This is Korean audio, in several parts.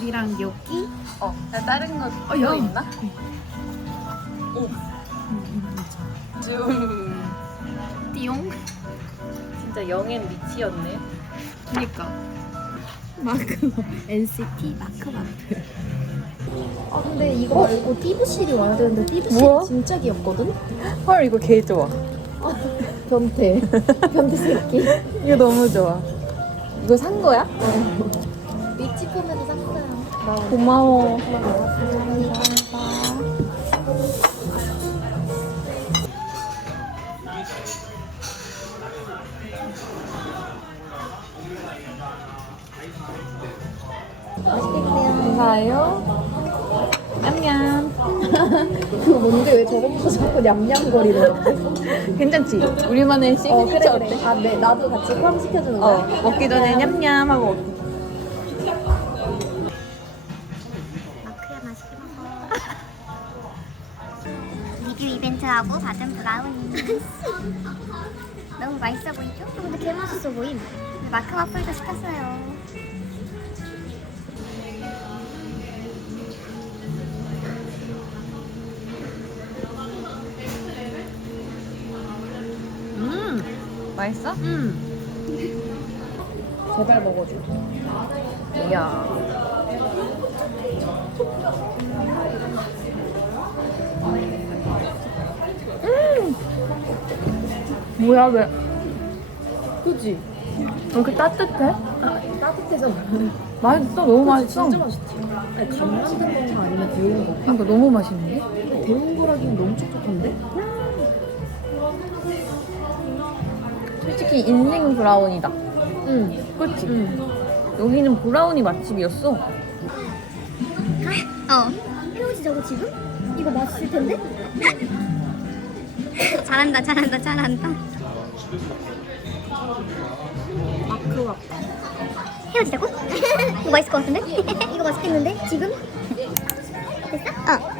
볶밥이랑 gnocchi. 어, 다른 거 어, 또 영. 있나? 오, 좀 띠용. 진짜 영엔 미치였네. 그니까. 마크 NCT 마크마트. 아 근데 이거 말고 띠부실이 와야 되는데 띠부실이 뭐야? 진짜 귀엽거든? 헐 이거 개 좋아. 변태. 변태 새끼. 이거 너무 좋아. 이거 산 거야? 리치품에서 산 거야. 고마워. 감사해요. 냠냠. 그거 뭔데 왜 저번부터 자꾸 냠냠거리는? 괜찮지? 우리만의 시그니처 어 그래 어때? 그래. 아네 나도 같이 포함시켜주는 어, 거야? 먹기 전에 냠냠 하고 이벤트하고 받은 브라우니. 너무 맛있어 보이죠? 어, 근데 개 맛있어 보임. 근데 마크 와플도 시켰어요. 음. 맛있어? 음. 제발 먹어줘. 이야. 뭐야 왜 그지? 이렇게 따뜻해? 아 따뜻해서 맛있어 너무 맛있어 진짜 맛있지. 아니 간 만든 건가 아니면 데운 건가? 그러니까 너무 맛있는데? 데운 거라기엔 너무 촉촉한데? 솔직히 인생 브라운이다 응. 그렇지? 응. 여기는 브라우니 맛집이었어 어. 헤어지 저거 지금? 이거 맛있을 텐데? 잘한다, 잘한다, 잘한다. 마크와 헤어지자고? 이거 맛있을 것 같은데? 이거 맛있겠는데? 지금? 됐어? 어.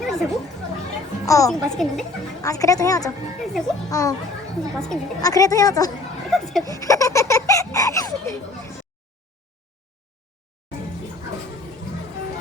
헤어지자고? 어. 지금 맛있겠는데? 아, 그래도 헤어져. 헤어지자고? 어. 이거 맛있겠는데? 아, 그래도 헤어져.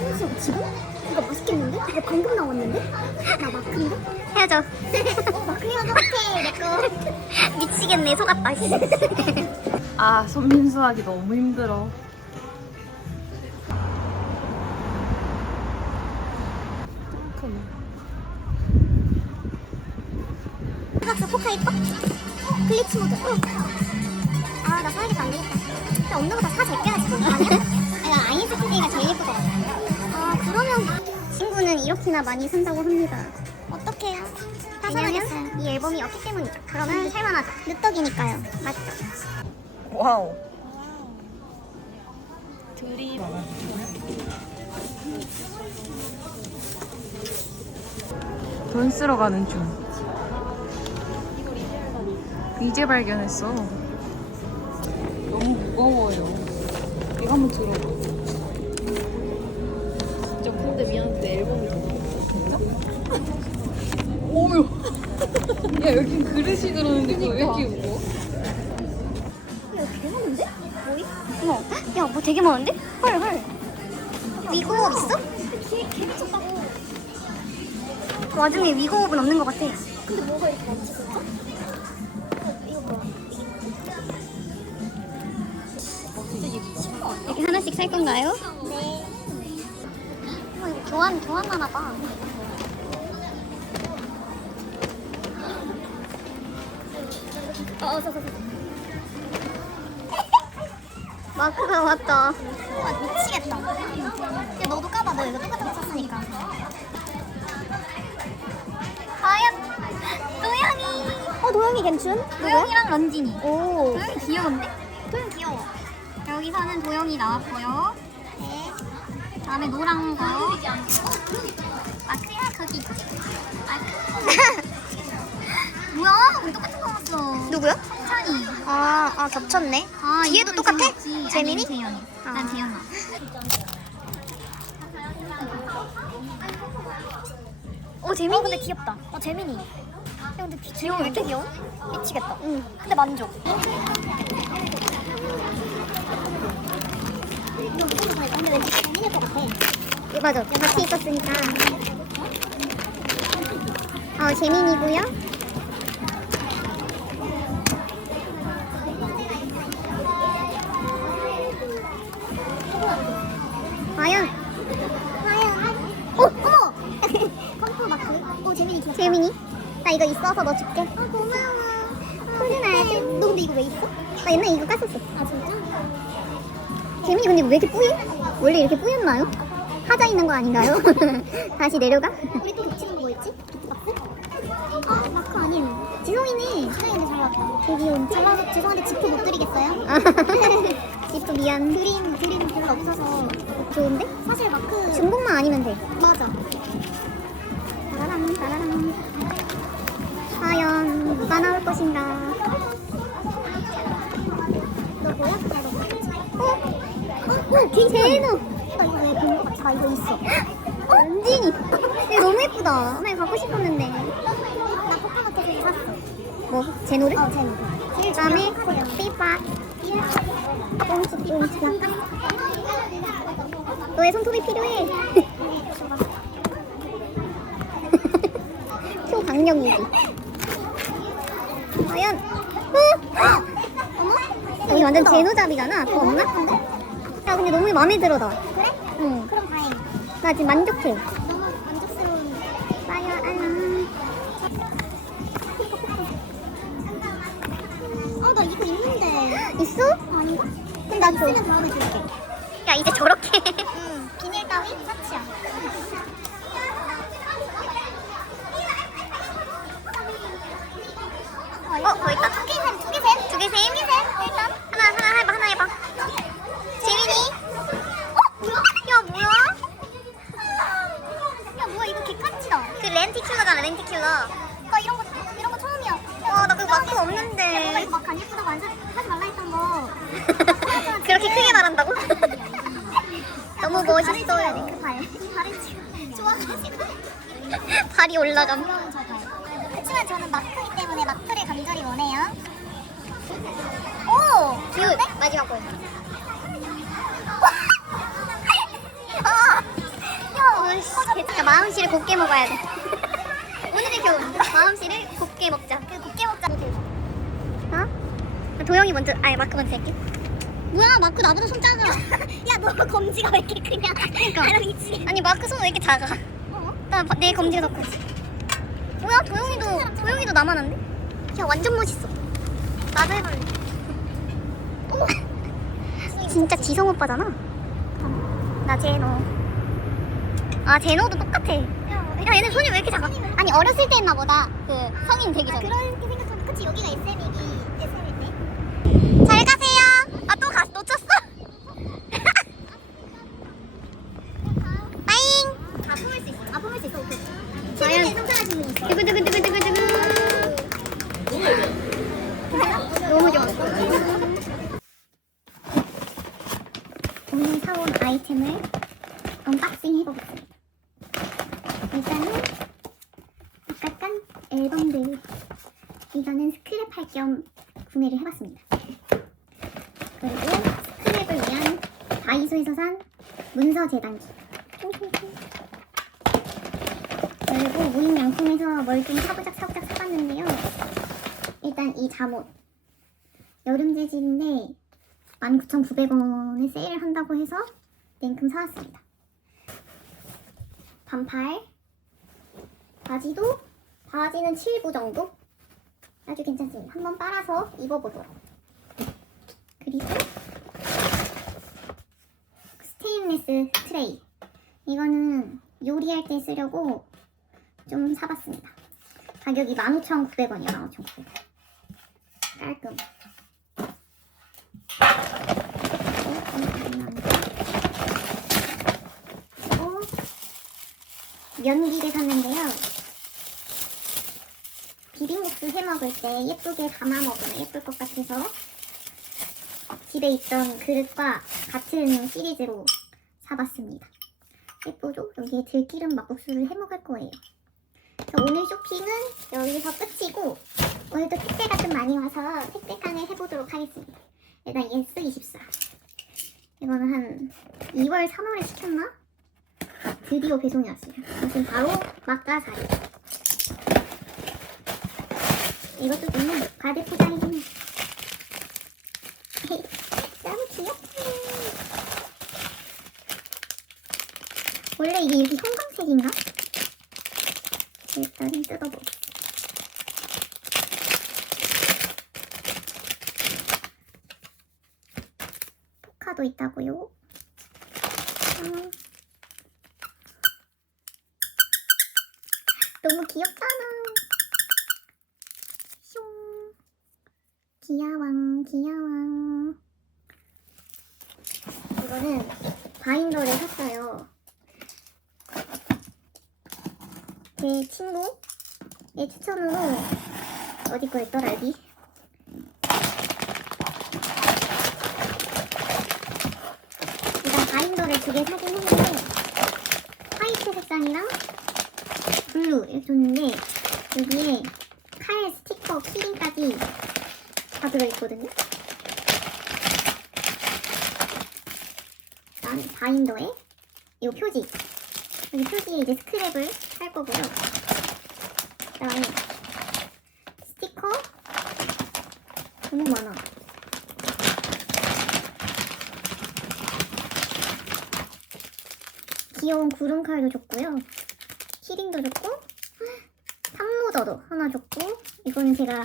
헤어지자고 지금? 이거 맛있겠는데? 이거 방금 나왔는데? 나 마크인데? 헤어져. 미치겠네, 속았다. 씨. 아 손민수하기 너무 힘들어 박스 포카 이뻐? 블리치 모드. 아, 나 사야겠다, 안 되겠다. 근데 없는 거 다 사 제껴야지. 아니야? 내가 아인스티데이가 제일 같아. 아, 그러면 친구는 이렇게나 많이 산다고 합니다. 어떡해요? 사서야겠어요. 이 앨범이 없기 때문이죠. 그러면 살만하죠. 늦덕이니까요. 맞죠? 와우 돈 쓰러 가는 중 이제 발견했어 너무 무거워요 이거 한번 들어봐 야 여기 그릇이 들어오는데 그거 왜 이렇게 무거워? 야, 되게 많은데? 뭐이? 어머, 야, 뭐 되게 많은데? 헐, 헐. 위고업 있어? 개, 개 미쳤다고. 와중에 위고업은 없는 것 같아. 근데 뭐가 이렇게 많지, 진짜? 이거 뭐야? 이렇게 하나씩 살 건가요? 네. 어, 이거 교환, 교환하나 봐. 어, 어, 저, 저, 저. 마크가 왔다. 아, 미치겠다. 야, 너도 까봐. 너 이거 똑같은 거. 과연 도영이. 어, 도영이 괜춘? 도영이랑 런진이. 오. 도영이 귀여운데? 도영 귀여워. 여기서는 도영이 나왔고요. 네. 다음에 노란 거. 마크야, 거기. 마크. 뭐야? 우리 똑같은 거 왔어. 누구야? 성찬이. 아, 아 겹쳤네. 아, 뒤에도 똑같아? 재민이? 재현이. 난 재현아. 어, 재민이. 어, 근데 귀엽다. 어, 재민이. 야, 근데 재현이 왜 이렇게 귀여워? 미치겠다. 응. 근데 만족. 왜 맞아. 같이 있었으니까. 어, 재민이고요. 있어서 너 줄게. 아, 고마워. 소준아, 너 근데 이거 왜 있어? 나 옛날에 이거 깠었어. 아, 진짜? 재민이 근데 왜 이렇게 뿌예? 원래 이렇게 뿌였나요? 하자 있는 거 아닌가요? 다시 내려가? 우리 또 겹치는 거 뭐였지? 아 마크 아니에요 지성이네 지성이네 잘 나왔다 되게 귀여운 잘 나와서 죄송한데 지표 못 드리겠어요? 지표 미안 그림 그림 별로 없어서 좋은데? 사실 마크 중복만 아니면 돼 맞아 따라랑 따라랑 과연 누가 나올 것인가 너 뭐야? 어? 어? 어? 제노 나 이거 왜 본거 같아? 나 이거 있어 어? 은진이 이거 너무 예쁘다 엄마 이거 갖고 싶었는데 나 포카마켓에서 샀어 뭐? 제노를? 어 제노 제일 다음에 삐빠 뽕치 뽕치 너의 손톱이 필요해 초강력이지 과연 어? 어머? 여기 완전 제노잡이잖아 더 없나? 야 근데 너무 마음에 들어 나 그래? 응 그럼 다행이다 나 지금 만족해 너무 만족스러운 빠요 알람 아나 이거 있는데 있어? 아닌가? 그럼 나 줘. 있으면 다음에 줄게 야 이제 저렇게 응 비닐 따위 사치야 어, 뭐 있다. 두 개 셈, 두 개 셈. 두 개 셈. 일단 하나, 하나 해봐, 하나 해봐. 재민이. 어, 뭐야? 야, 뭐야? 야, 뭐야? 이거 개칸치다. 그 렌티큘러잖아, 렌티큘러. 나 이런 거, 이런 거 처음이야. 와, 나 그거 마크 없는데. 예쁘다고 안 사, 하지 말라 했던 거. 그렇게 크게 말한다고? 너무 멋있어요. 좋아가지고. 발이 올라감. 그렇지만 저는 마크이기 때문에 마크를 감절이 원해요. 오! 큐! 마지막 볼. 아! 야! 진짜 마음씨를 곱게 먹어야 돼. 오늘의 교훈. 마음씨를 곱게 먹자. 그 곱게 먹자. 어? 도영이 먼저, 아니 마크 먼저 할게. 뭐야 마크 나보다 손 작아. 야 너 검지가 왜 이렇게 크냐? 그러니까. 아니 마크 손 왜 이렇게 작아? 나내 검지가 더 크지. 뭐야 도영이도 도영이도 나만 한데? 야 완전 멋있어. 나도 해볼래. 어머. 진짜 지성 오빠잖아. 나 제노. 아 제노도 똑같아. 야 얘네 손이 왜 이렇게 작아? 아니 어렸을 때 했나 보다. 그 성인 되기 전에. 그렇게 생각하면 그치 여기가 SM이기 SM인데. 잘 가세요. 아 또 가, 놓쳤어? 빠잉. 다 품을 수 있어. 아 품을 수 있어. 오케이. 최근에 성장하신 분 있어. 두구두구두구두구두구. 너무 좋아. 오늘 사온 아이템을 언박싱 해보겠습니다. 일단은 아까 깐 앨범들 이거는 스크랩 할 겸 구매를 해봤습니다. 그리고 스크랩을 위한 다이소에서 산 문서 재단기. 그리고 무인 양품에서 뭘좀 사부작 사부작 사봤는데요. 일단 이 잠옷 여름 재질인데 19,900원에 세일을 한다고 해서 냉큼 사왔습니다. 반팔 바지도 바지는 7부 정도 아주 괜찮습니다. 한번 빨아서 입어보도록. 그리고 스테인리스 트레이 이거는 요리할 때 쓰려고 좀 사봤습니다. 가격이 15,900원이요. 15,900원. 깔끔. 그리고 면기를 샀는데요. 비빔국수 해 먹을 때 예쁘게 담아 먹으면 예쁠 것 같아서 집에 있던 그릇과 같은 시리즈로 사봤습니다. 예쁘죠? 여기에 들기름 막국수를 해 먹을 거예요. 오늘 쇼핑은 여기서 끝이고 오늘도 택배가 좀 많이 와서 택배깡을 해보도록 하겠습니다. 일단 예스24 이거는 한 2월 3월에 시켰나? 드디어 배송이 왔어요. 이것은 바로 막가사리. 이것도 좀 가득 포장이긴 해. 너무 귀엽다. 원래 이게 이렇게 형광색인가? 일단 뜯어보자. 포카도 있다고요. 음. 너무 귀엽잖아. 슝. 귀여왕, 귀여왕. 이거는 바인더를 샀어요. 제 친구의 추천으로 어디 거였더라 여기? 일단 바인더를 두 개 사긴 했는데 화이트 색상이랑 블루 이렇게 줬는데 여기에 칼 스티커 키링까지 다 들어있거든요. 일단 바인더에 이 표지 여기 표지에 이제 스크랩을 할 거고요. 그 다음에 스티커 너무 많아. 귀여운 구름칼도 줬고요. 키링도 줬고 삼모저도 하나 줬고 이거는 제가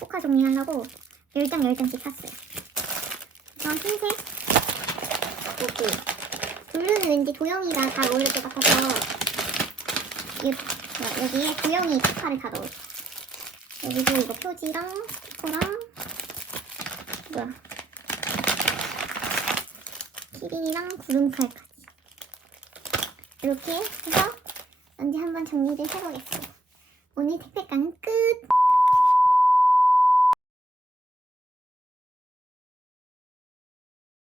포카 정리하려고 10장 10장씩 샀어요. 그다음 흰색 여기 블루는 왠지 도영이가 잘 어울릴 것 같아서 이, 어, 여기에 도영이 포카를 다 넣어요. 여기도 이거 표지랑 스티커랑 뭐야 키링이랑 구름칼까지 이렇게 해서 언제 한번 정리를 해보겠습니다. 오늘 택배가는 끝!